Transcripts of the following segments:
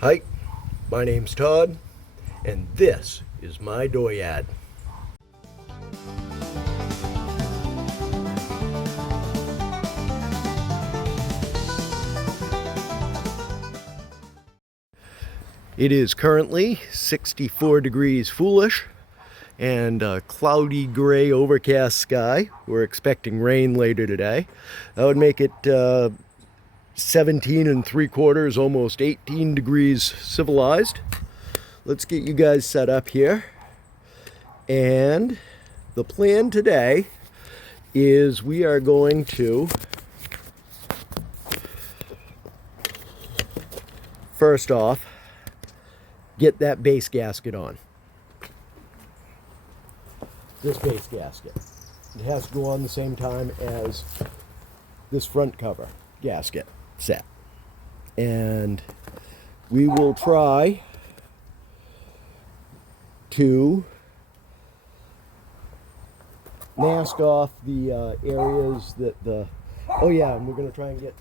Hi, my name's Todd, and this is my Doyad. It is currently 64 degrees foolish and a cloudy gray overcast sky. We're expecting rain later today. That would make it 17 and 3/4, almost 18 degrees civilized. Let's get you guys set up here. And the plan today is we are going to first off get that base gasket on. This base gasket. It has to go on the same time as this front cover gasket set. And we will try to mask off the areas that oh yeah, and we're going to try and get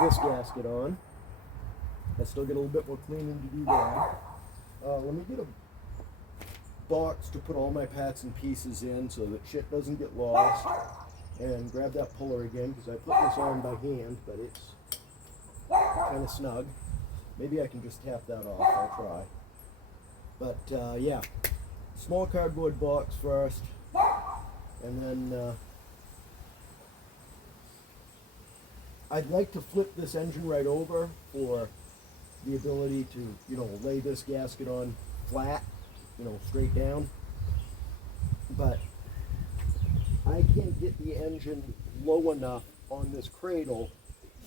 this gasket on. I still get a little bit more cleaning to do there. Let me get a box to put all my parts and pieces in so that shit doesn't get lost. And grab that puller again because I put this on by hand, but it's kind of snug. Maybe I can just tap that off. I'll try. But yeah, small cardboard box first, and then I'd like to flip this engine right over for the ability to, lay this gasket on flat, straight down. But I can't get the engine low enough on this cradle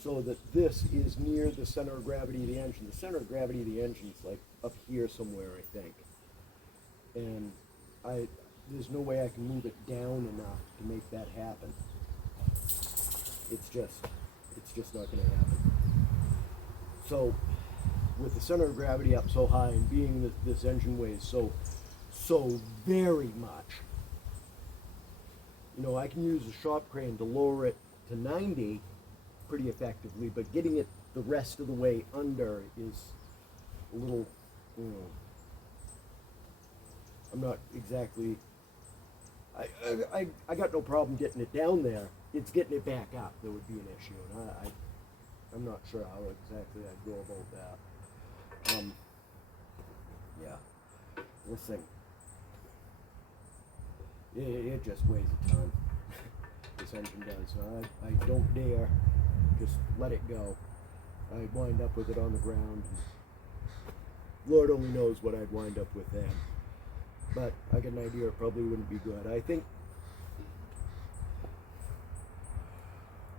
so that this is near the center of gravity of the engine. The center of gravity of the engine is like up here somewhere, I think. And there's no way I can move it down enough to make that happen. It's just not going to happen. So, with the center of gravity up so high and being that this engine weighs so very much, I can use a shop crane to lower it to 90 pretty effectively, but getting it the rest of the way under is a little, I'm not exactly, I got no problem getting it down there. It's getting it back up that would be an issue, and I'm not sure how exactly I'd go about that. Yeah, this thing, it just weighs a ton. This engine does. So I don't dare just let it go. I'd wind up with it on the ground. Lord only knows what I'd wind up with then. But I get an idea it probably wouldn't be good. I think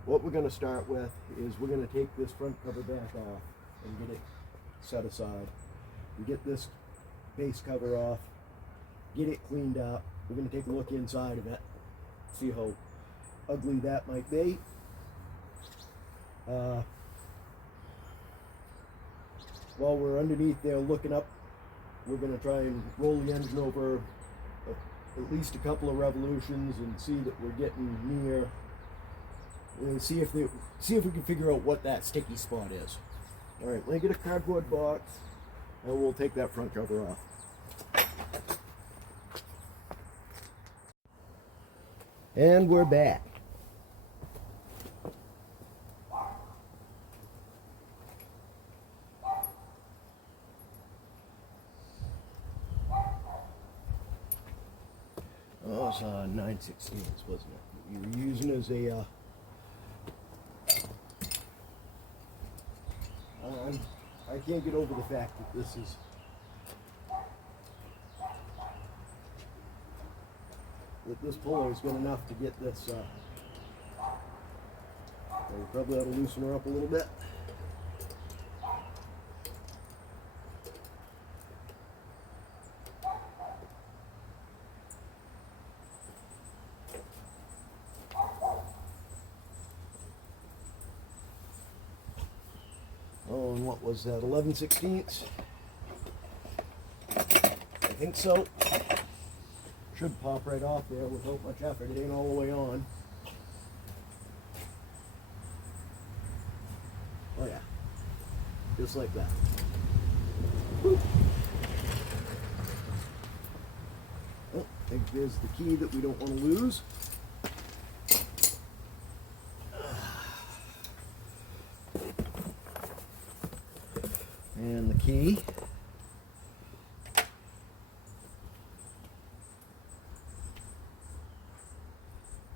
what we're going to start with is we're going to take this front cover back off and get it set aside. And get this base cover off, get it cleaned up. We're going to take a look inside of it, see how ugly that might be. While we're underneath there looking up, we're going to try and roll the engine over at least a couple of revolutions and see that we're getting near. See if we can figure out what that sticky spot is. All right, let me get a cardboard box, and we'll take that front cover off. And we're back. Oh, it's 9/16, wasn't it? You were using as a I can't get over the fact that this puller is good enough to get this. We probably ought to loosen her up a little bit. Oh, and what was that, 11/16? I think so. Should pop right off there without much effort. It ain't all the way on. Oh yeah. just like that. Whew. Oh, I think there's the key that we don't want to lose. And the key.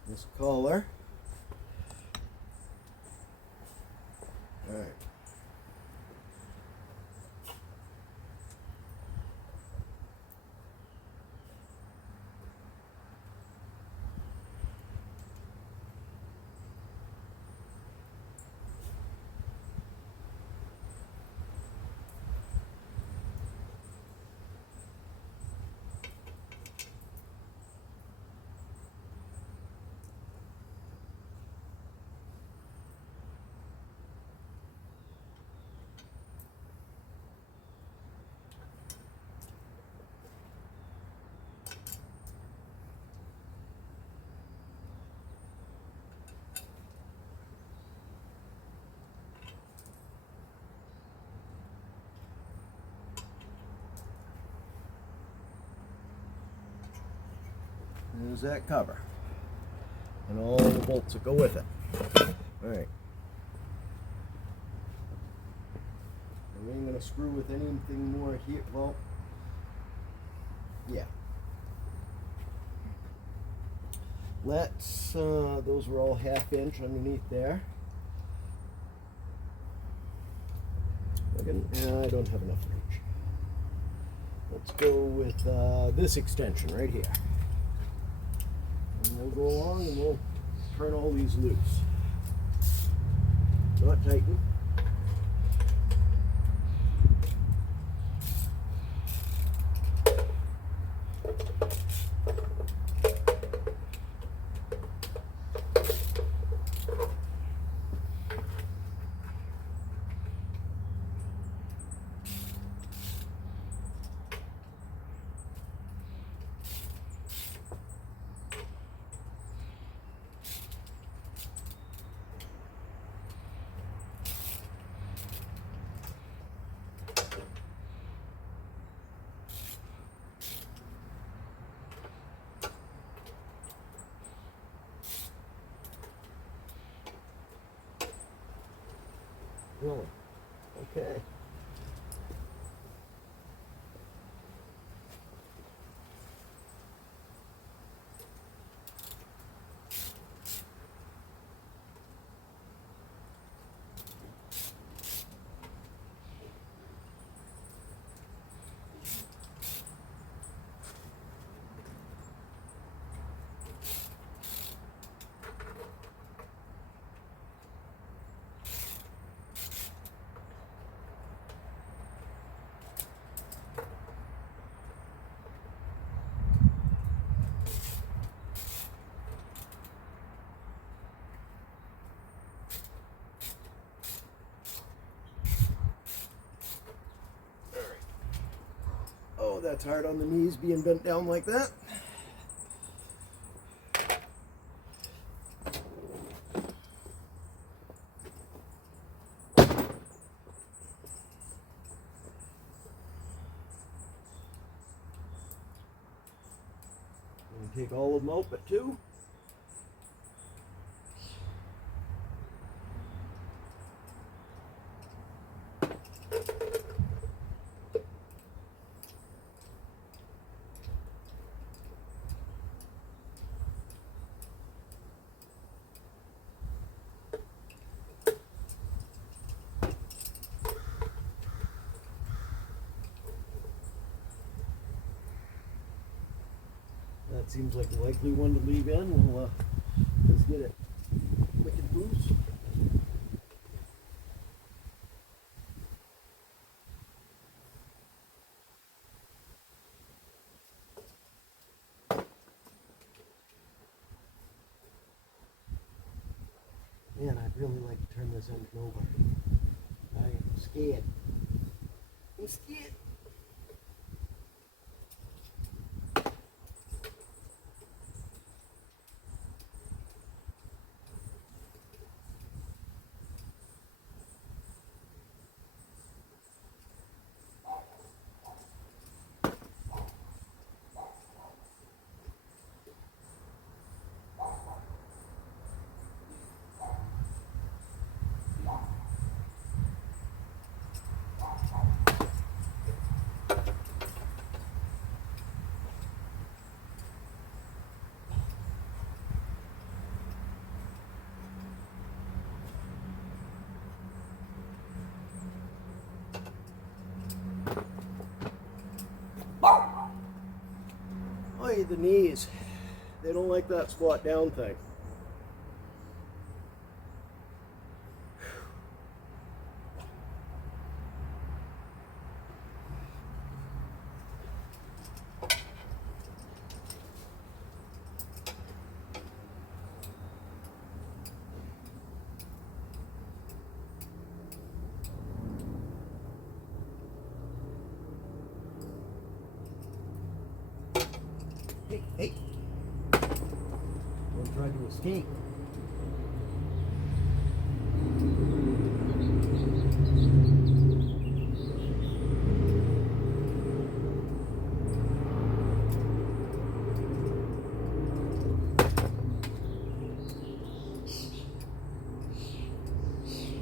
This collar. All right. There's that cover. And all the bolts that go with it. Alright. We ain't going to screw with anything more here. Well, yeah. Let's, those were all 1/2 inch underneath there. I don't have enough reach. Let's go with this extension right here. And we'll go along and we'll turn all these loose. Not tighten. Really? Okay. Oh, that's hard on the knees being bent down like that. Take all of them out but 2. That seems like a likely one to leave in. We'll just get it wicked loose. Man, I'd really like to turn this engine over. I am scared. I'm scared. Hey, the knees. They don't like that squat down thing. Hey, hey. Don't try to escape.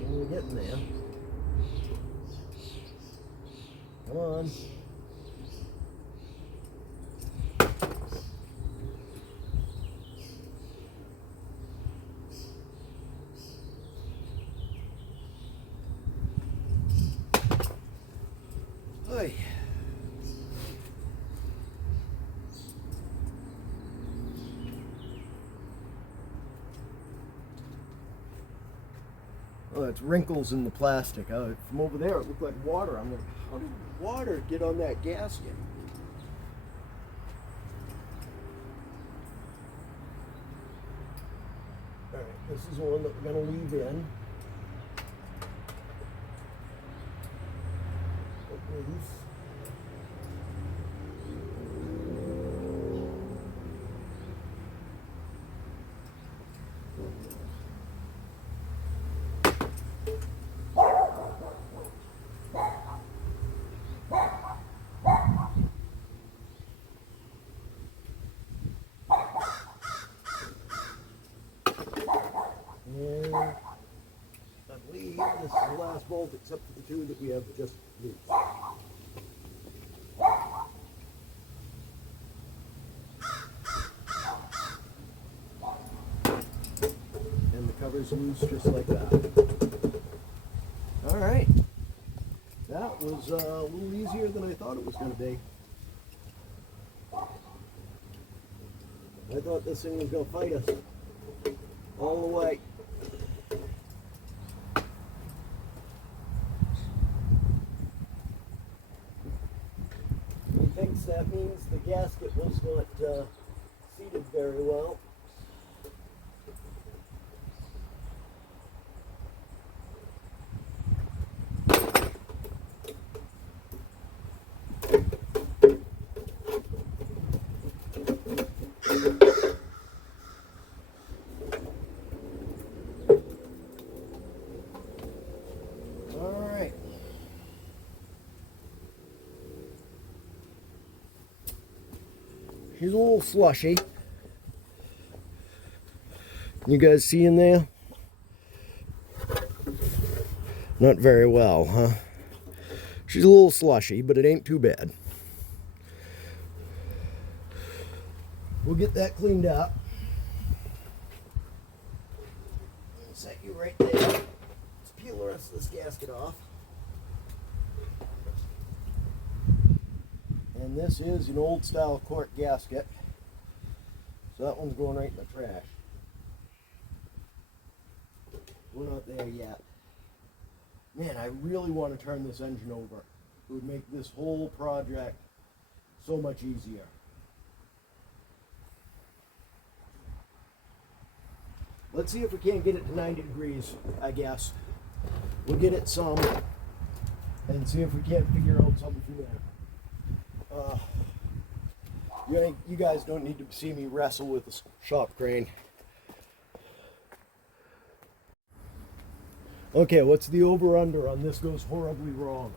We're getting there. Come on. Hey. Oh, it's wrinkles in the plastic. From over there, it looked like water. I'm like, how did water get on that gasket? All right, this is one that we're going to leave in. Loose. And I believe this is the last bolt except for the two that we have just loose. And the cover's loose just like that. Alright. That was a little easier than I thought it was going to be. I thought this thing was going to fight us all the way. He thinks that means the gasket was not seated very well. Alright. She's a little slushy. You guys see in there? Not very well, huh? She's a little slushy, but it ain't too bad. We'll get that cleaned up. Set you right there. Let's peel the rest of this gasket off. And this is an old style cork gasket. So that one's going right in the trash. We're not there yet. Man, I really want to turn this engine over. It would make this whole project so much easier. Let's see if we can't get it to 90 degrees, I guess. We'll get it some and see if we can't figure out something from there. You guys don't need to see me wrestle with the shop crane. Okay, what's the over-under on this goes horribly wrong?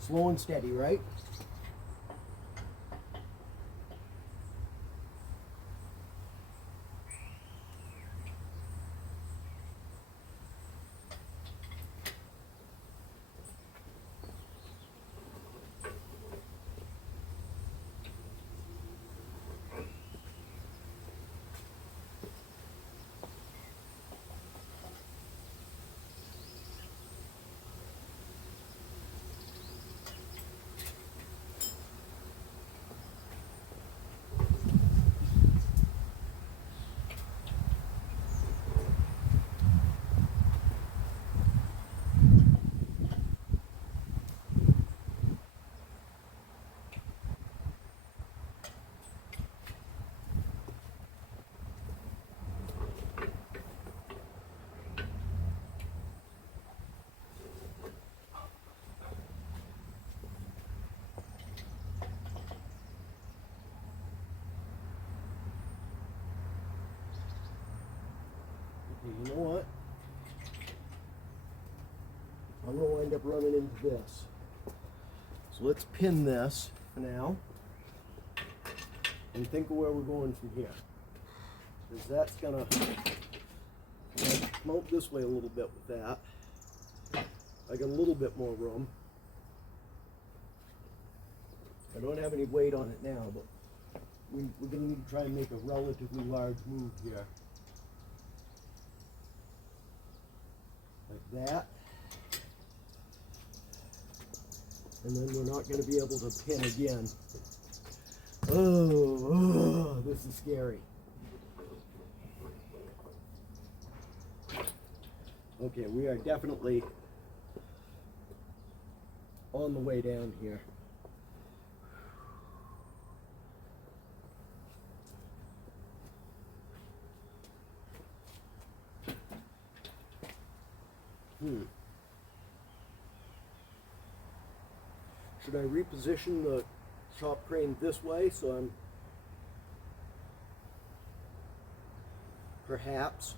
Slow and steady, right? You know what? I'm going to wind up running into this. So let's pin this for now and think of where we're going from here. Because that's going to come out this way a little bit with that. I got a little bit more room. I don't have any weight on it now, but we're going to need to try and make a relatively large move here. Like that. And then we're not going to be able to pin again. Oh, this is scary. Okay, we are definitely on the way down here. Should I reposition the shop crane this way so I'm perhaps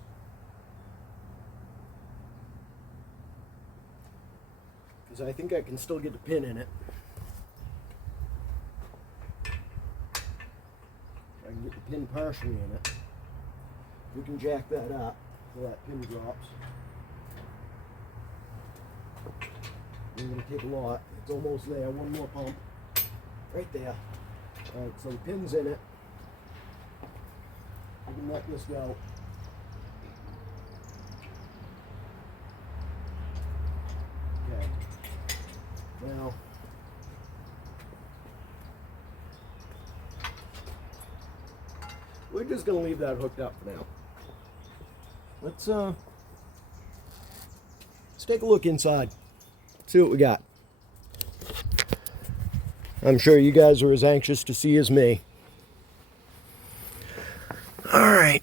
because I think I can still get the pin in it. I can get the pin partially in it. We can jack that up so that pin drops. We're going to take a lot. It's almost there. One more pump. Right there. Alright, so the pin's in it. We can let this go. Okay. Now, we're just going to leave that hooked up for now. Let's take a look inside. See what we got. I'm sure you guys are as anxious to see as me. All right.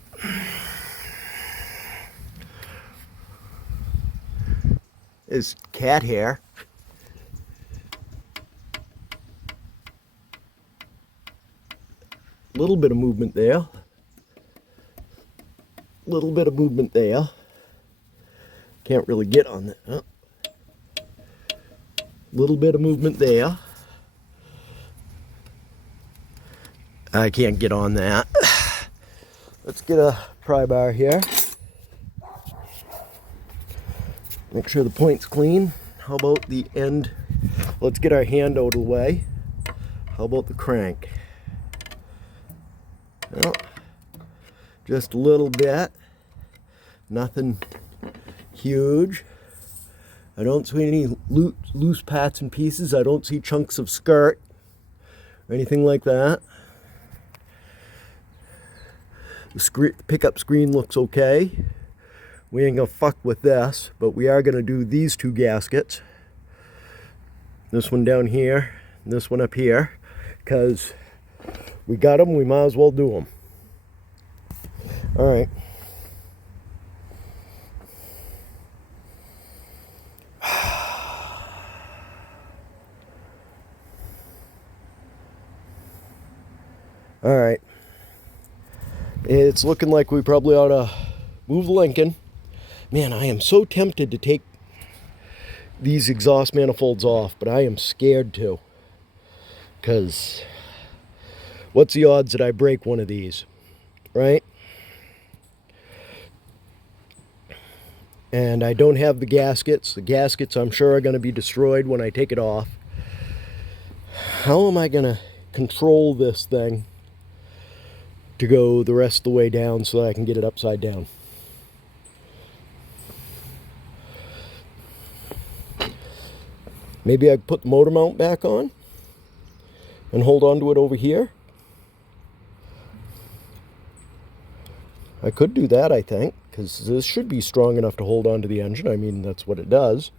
Is cat hair. Little bit of movement there. Little bit of movement there. Can't really get on that. Oh. Little bit of movement there. I can't get on that. Let's get a pry bar here. Make sure the point's clean. How about the end? Let's get our hand out of the way. How about the crank? Well, just a little bit. Nothing huge. I don't see any loose parts and pieces. I don't see chunks of skirt or anything like that. The pickup screen looks okay. We ain't gonna fuck with this, but we are gonna do these two gaskets. This one down here, and this one up here, because we got them, we might as well do them. All right. All right. It's looking like we probably ought to move the Lincoln. Man, I am so tempted to take these exhaust manifolds off, but I am scared to. Because what's the odds that I break one of these, right? And I don't have the gaskets. The gaskets, I'm sure, are going to be destroyed when I take it off. How am I going to control this thing to go the rest of the way down so that I can get it upside down? Maybe I put the motor mount back on and hold on to it over here. I could do that, I think, because this should be strong enough to hold on to the engine. I mean, that's what it does.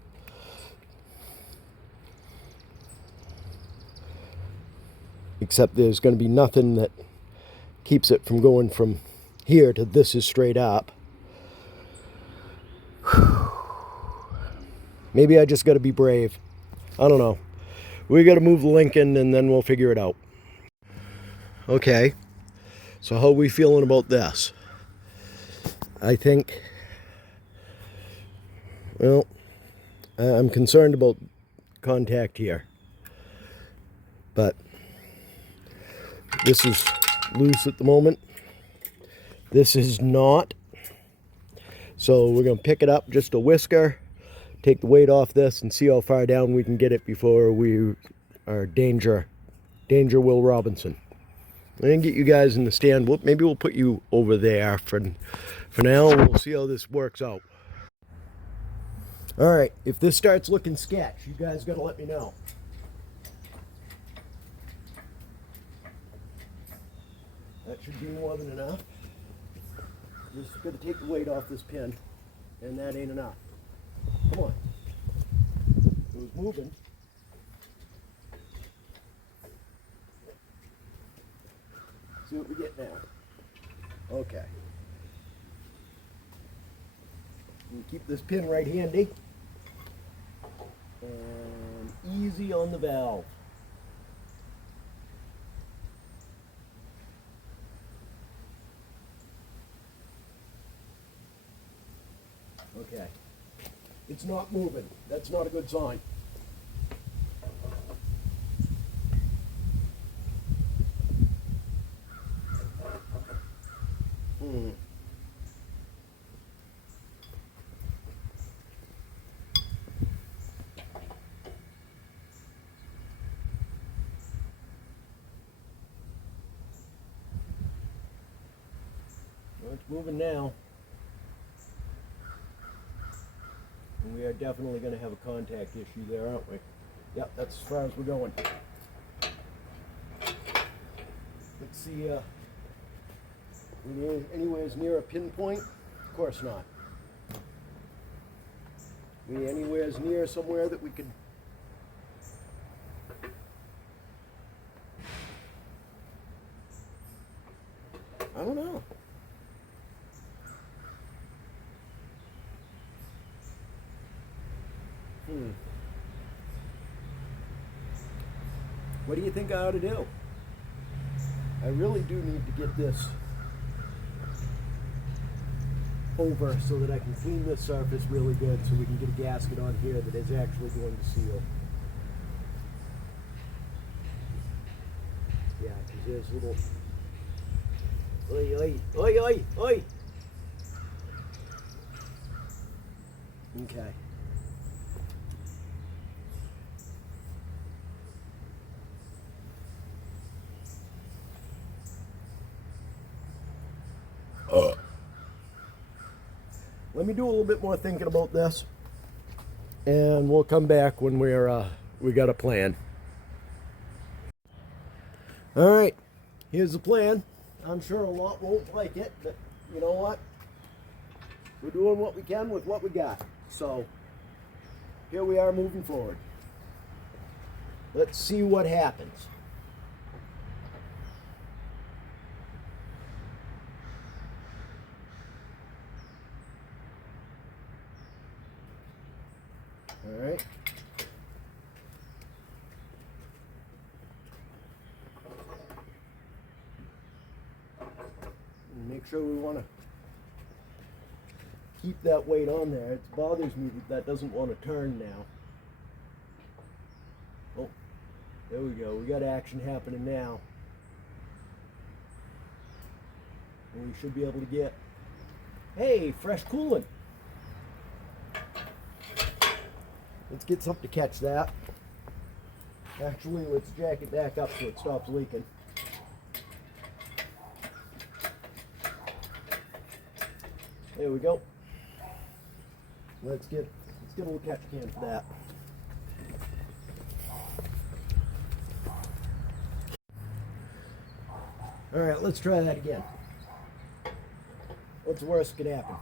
Except there's going to be nothing that keeps it from going from here to this is straight up. Maybe I just got to be brave. I don't know. We got to move the Lincoln and then we'll figure it out. Okay, so how are we feeling about this? I think, well, I'm concerned about contact here. But this is loose at the moment. This is not. So we're going to pick it up just a whisker, take the weight off this, and see how far down we can get it before we are danger Will Robinson. I'm going to get you guys in the stand. Maybe we'll put you over there for now. We'll see how this works out. All right, if this starts looking sketch, you guys got to let me know. That should be more than enough. Just got to take the weight off this pin, and that ain't enough. Come on. It was moving. See what we get now. Okay. We'll keep this pin right handy. And easy on the valve. Okay. It's not moving. That's not a good sign. Well, it's moving now. And we are definitely going to have a contact issue there, aren't we? Yep, that's as far as we're going. Let's see, anywhere as near a pinpoint? Of course not. We anywhere as near somewhere that we could... I don't know. What do you think I ought to do? I really do need to get this over so that I can clean this surface really good so we can get a gasket on here that is actually going to seal. Yeah, because there's little... Oi, oi, oi, oi, oi! Okay. Let me do a little bit more thinking about this, and we'll come back when we got a plan. All right, here's the plan. I'm sure a lot won't like it, but you know what? We're doing what we can with what we got. So here we are moving forward. Let's see what happens. All right. Make sure we want to keep that weight on there. It bothers me that that doesn't want to turn now. There we go. We got action happening now. And we should be able to get, hey, fresh coolant. Let's get something to catch that. Actually, let's jack it back up so it stops leaking. There we go. Let's get a little catch can for that. All right, let's try that again. What's the worst that could happen?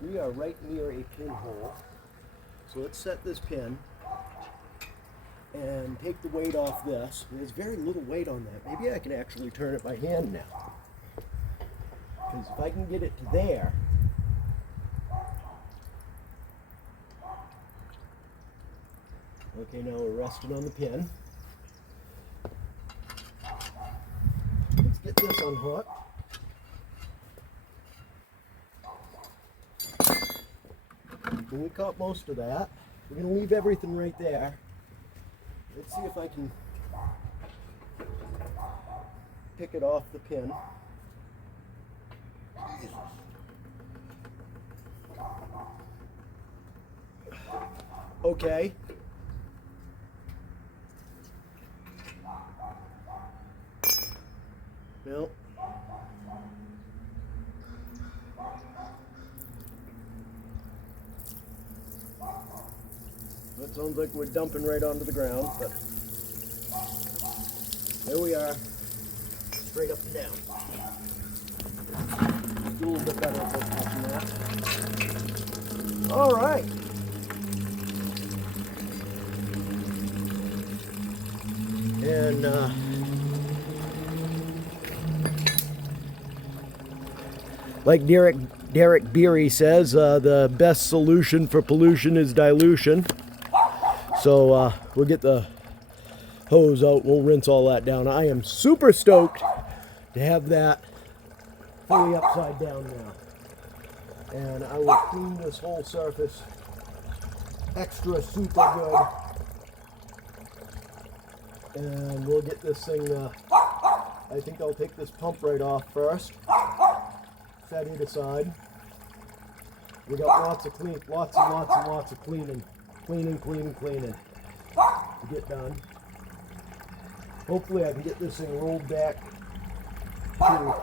We are right near a pinhole, so let's set this pin and take the weight off this. There's very little weight on that. Maybe I can actually turn it by hand now, because if I can get it to there, okay, now we're resting on the pin. Let's get this unhooked. And we caught most of that. We're going to leave everything right there. Let's see if I can pick it off the pin. Okay. Well. That sounds like we're dumping right onto the ground, but there we are, straight up and down. Do a little bit better about catching that. All right. And like Derek Beery says, the best solution for pollution is dilution. So we'll get the hose out, we'll rinse all that down. I am super stoked to have that fully upside down now. And I will clean this whole surface extra super good. And we'll get this thing, I think I'll take this pump right off first. Set it aside. We got lots and lots of cleaning to get done. Hopefully I can get this thing rolled back to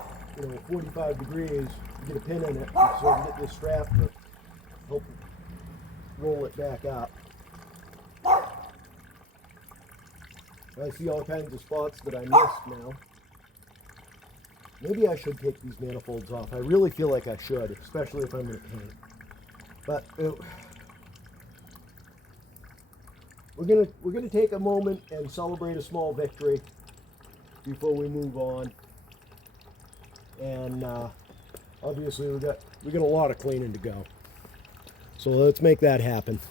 45 degrees, get a pin in it so I can get this strap to help roll it back up. I see all kinds of spots that I missed now. Maybe I should take these manifolds off. I really feel like I should, especially if I'm going to paint. But we're gonna take a moment and celebrate a small victory before we move on. And obviously we got a lot of cleaning to go. So let's make that happen.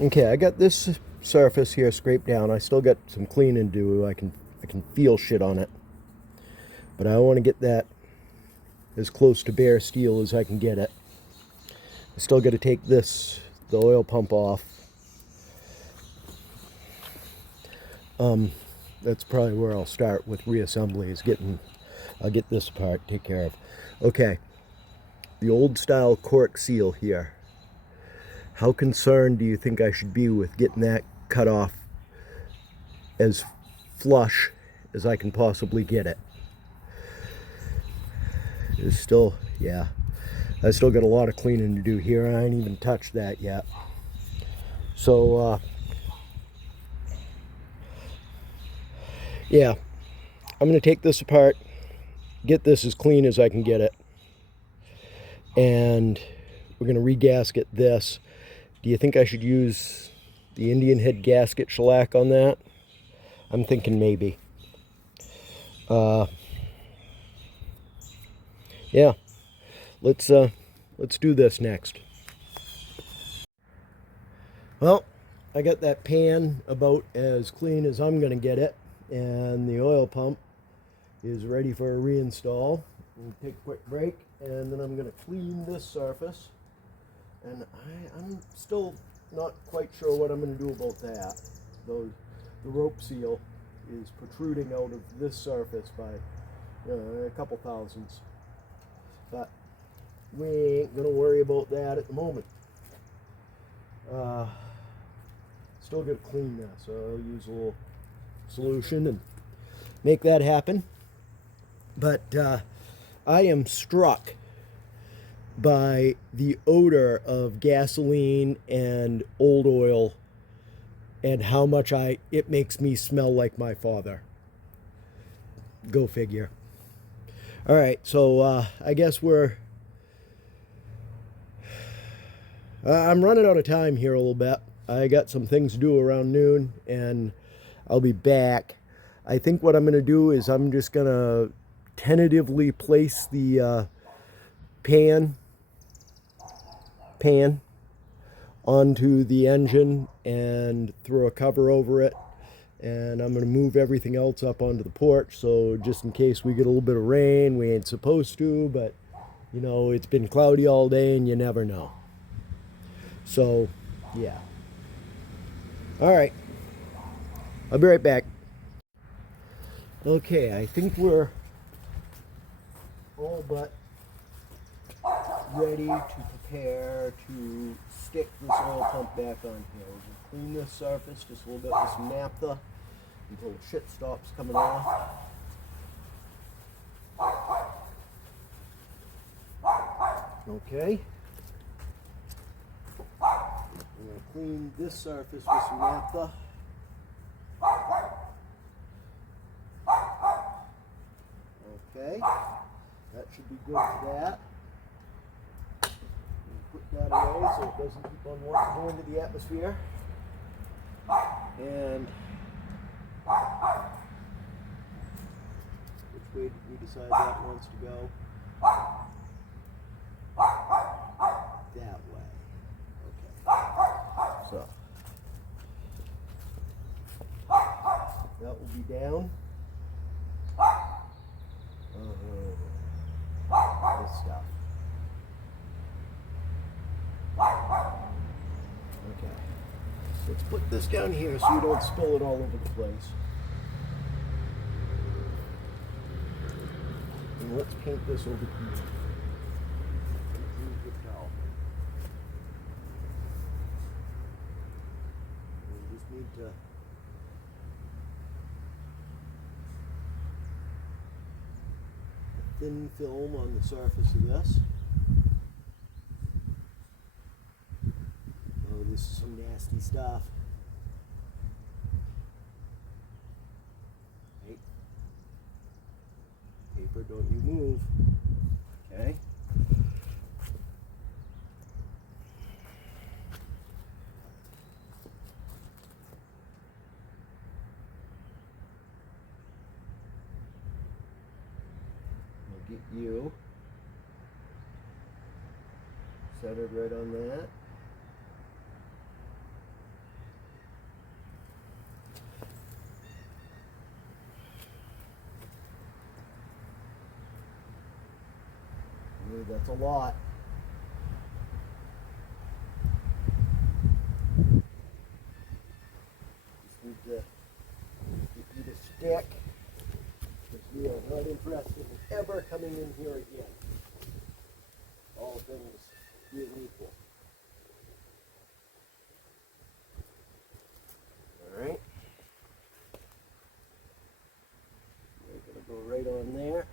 Okay, I got this surface here scraped down. I still got some cleaning to do. I can feel shit on it, but I want to get that as close to bare steel as I can get it. I still got to take the oil pump off. That's probably where I'll start with reassembly, is I'll get this apart, take care of. Okay, the old style cork seal here. How concerned do you think I should be with getting that cut off as flush as I can possibly get it? It's still, yeah, I still got a lot of cleaning to do here. I ain't even touched that yet. So, yeah, I'm going to take this apart, get this as clean as I can get it, and we're going to re-gasket this. Do you think I should use the Indian head gasket shellac on that? I'm thinking maybe. Yeah, let's do this next. Well, I got that pan about as clean as I'm going to get it, and the oil pump is ready for a reinstall. We'll take a quick break, and then I'm going to clean this surface. And I'm still not quite sure what I'm going to do about that. Though the rope seal is protruding out of this surface by a couple thousandths. But we ain't going to worry about that at the moment. Still got to clean that, so I'll use a little solution and make that happen. But I am struck by the odor of gasoline and old oil and how much it makes me smell like my father. Go figure. All right, so I guess I'm running out of time here a little bit. I got some things to do around noon, and I'll be back. I think what I'm going to do is I'm just going to tentatively place the pan onto the engine and throw a cover over it, and I'm going to move everything else up onto the porch, so just in case we get a little bit of rain. We ain't supposed to, but you know, it's been cloudy all day and you never know. So yeah, all right, I'll be right back. Okay, I think we're all but ready to prepare to stick this oil pump back on here. We'll clean this surface just a little bit with some naphtha until the shit stops coming off. Okay. I'm going to clean this surface with some naphtha. Okay. That should be good for that. Put that away so it doesn't keep on going into the atmosphere. And which way did we decide that wants to go? That way. Okay. So that will be down. This stuff. Okay. Let's put this down here so you don't spill it all over the place. And let's paint this over here. We just need to thin film on the surface of this. Oh, this is some nasty stuff. Right. Paper, don't you move. Okay. We'll get you centered right on that. That's a lot. Just need to get you to stick, because we are not interested in ever coming in here again. All things being equal. Alright. We're going to go right on there.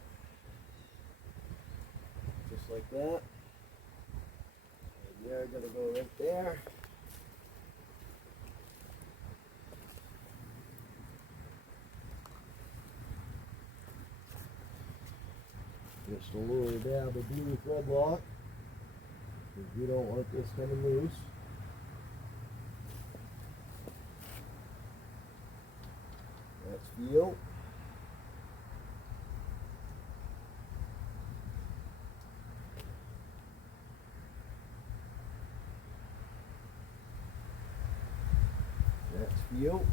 Just like that. And they're going to go right there. Just a little dab of blue thread lock, because we don't want this coming loose. That's feel. for you.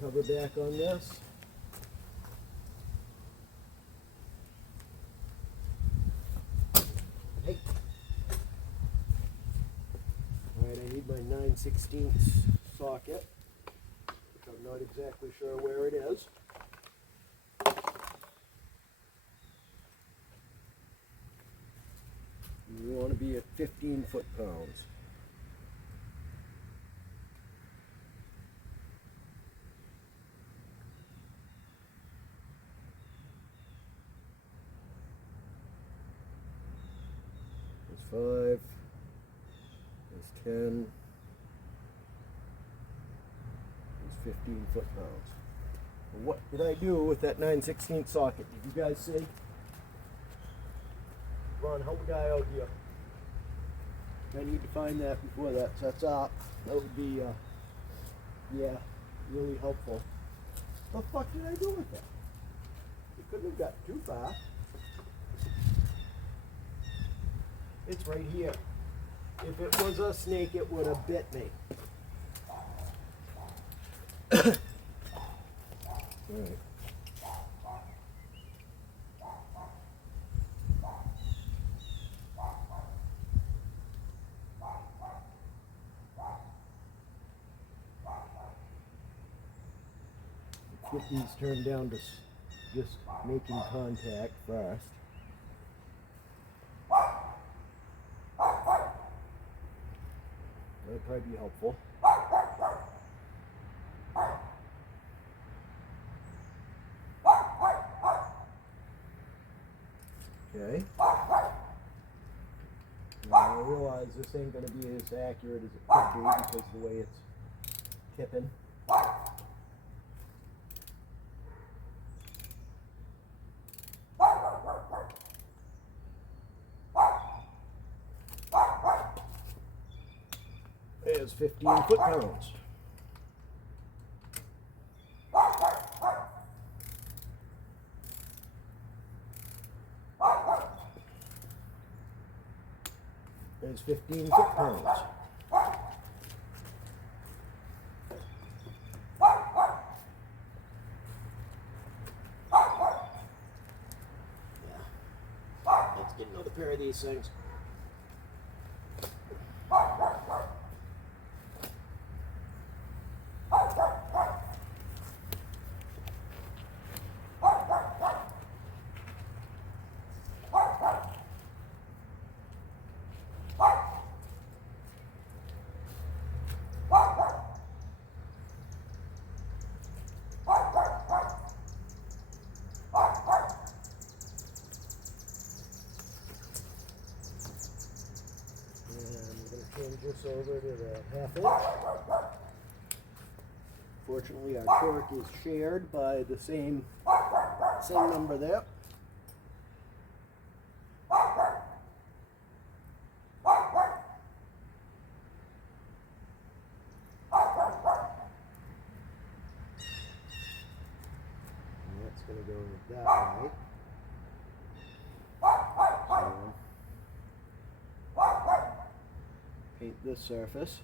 Cover back on this. Hey. Alright, I need my 9/16 socket, which I'm not exactly sure where it is. You want to be at 15 foot-pounds. There's 5, there's 10, there's 15 foot-pounds. What did I do with that 9/16 socket? Did you guys see? Ron, help a guy out here. I need to find that before that sets up. That would be, yeah, really helpful. What the fuck did I do with that? You couldn't have got too far. It's right here. If it was a snake, it would have bit me. All right. Let's get these turned down to just making contact first. That'd probably be helpful. Okay. Now I realize this ain't going to be as accurate as it could be because of the way it's tipping. There's 15 foot-pounds. There's 15 foot-pounds. Yeah. Let's get another pair of these things. Change this over to the 1/2 inch. Fortunately, our torque is shared by the same number there. And that's going to go that way. Paint this surface.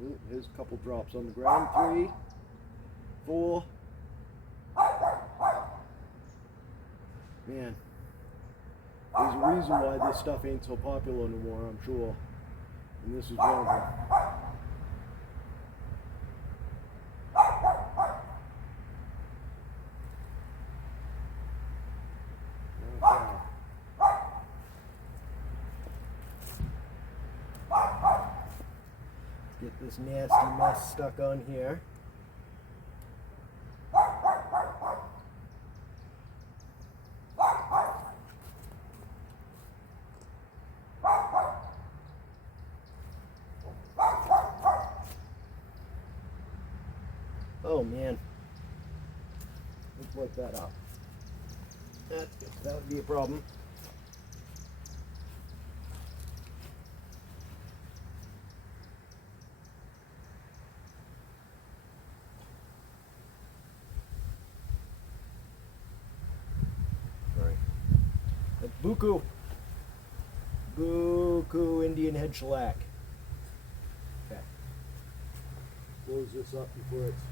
Ooh, here's a couple drops on the ground. 3, 4. Man, there's a reason why this stuff ain't so popular anymore, I'm sure. And this is one of them. Get this nasty mess stuck on here. Oh man, let's wipe that up. That would be a problem. Buku. Cuckoo Indian head shellac. Okay. Close this up before it's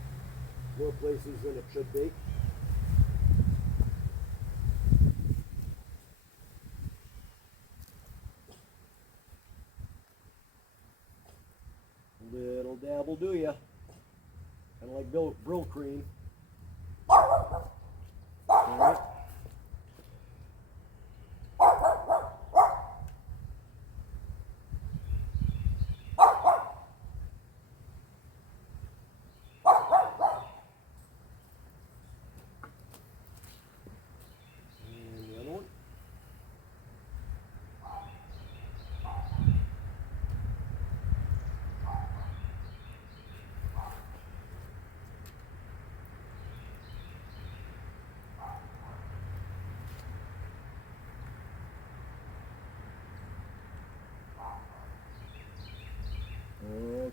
more places than it should be. Little dab will do ya. Kind of like Brill cream. All right. And the other one.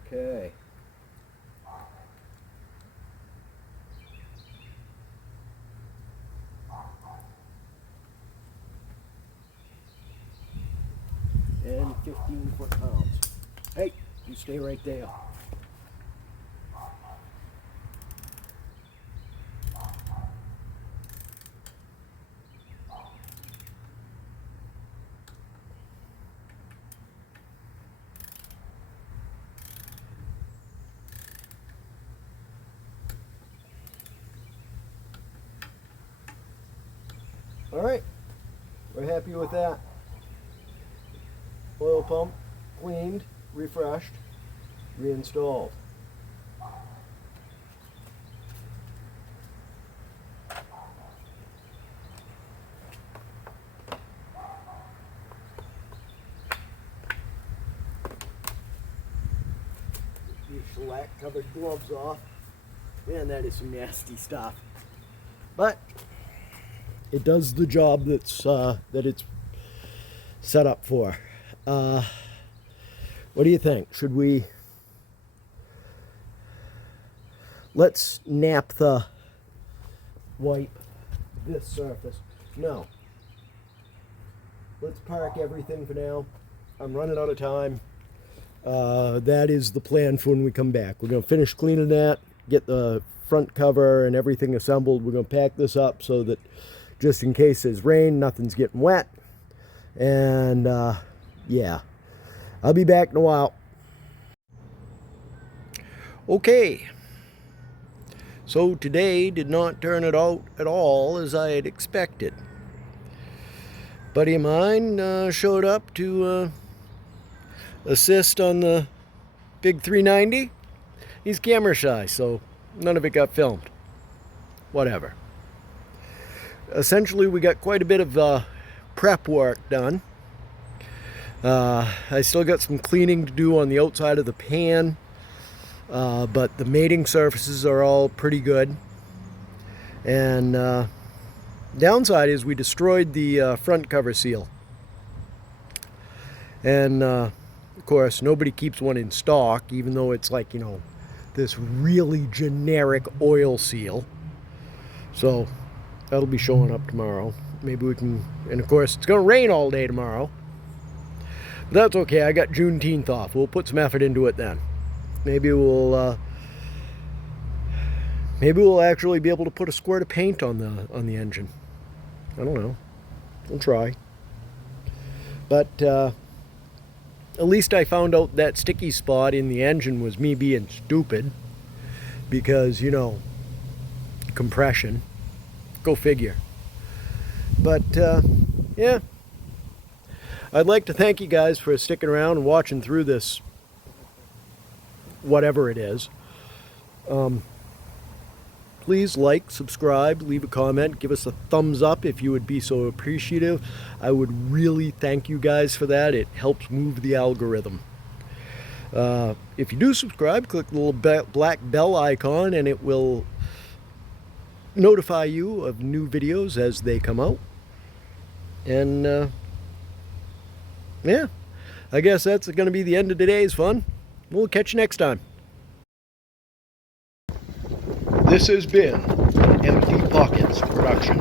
Okay. And 15 foot-pounds. Hey, you stay right there. All right, we're happy with that. Oil pump cleaned, refreshed, reinstalled. These shellac covered gloves off. Man, that is some nasty stuff. But it does the job that it's set up for. What do you think? Should we let's naphtha wipe this surface? No. Let's park everything for now. I'm running out of time. That is the plan for when we come back. We're going to finish cleaning that, get the front cover and everything assembled. We're going to pack this up so that just in case there's rain, nothing's getting wet. And yeah, I'll be back in a while. Okay, so today did not turn it out at all as I had expected. Buddy of mine showed up to assist on the big 390. He's camera shy, so none of it got filmed. Whatever. Essentially, we got quite a bit of prep work done. I still got some cleaning to do on the outside of the pan, but the mating surfaces are all pretty good. And downside is we destroyed the front cover seal. And of course, nobody keeps one in stock, even though it's like, you know, this really generic oil seal. So that'll be showing up tomorrow. Maybe we can, and of course it's going to rain all day tomorrow. But that's okay, I got Juneteenth off. We'll put some effort into it then. Maybe we'll actually be able to put a squirt of paint on the engine. I don't know. We'll try. But at least I found out that sticky spot in the engine was me being stupid. Because, you know, compression. Go figure. But yeah, I'd like to thank you guys for sticking around and watching through this, whatever it is. Please like, subscribe, leave a comment, give us a thumbs up if you would be so appreciative. I would really thank you guys for that. It helps move the algorithm. If you do subscribe, click the little black bell icon and it will notify you of new videos as they come out. And yeah, I guess that's going to be the end of today's fun. We'll catch you next time. This has been an Empty Pockets production.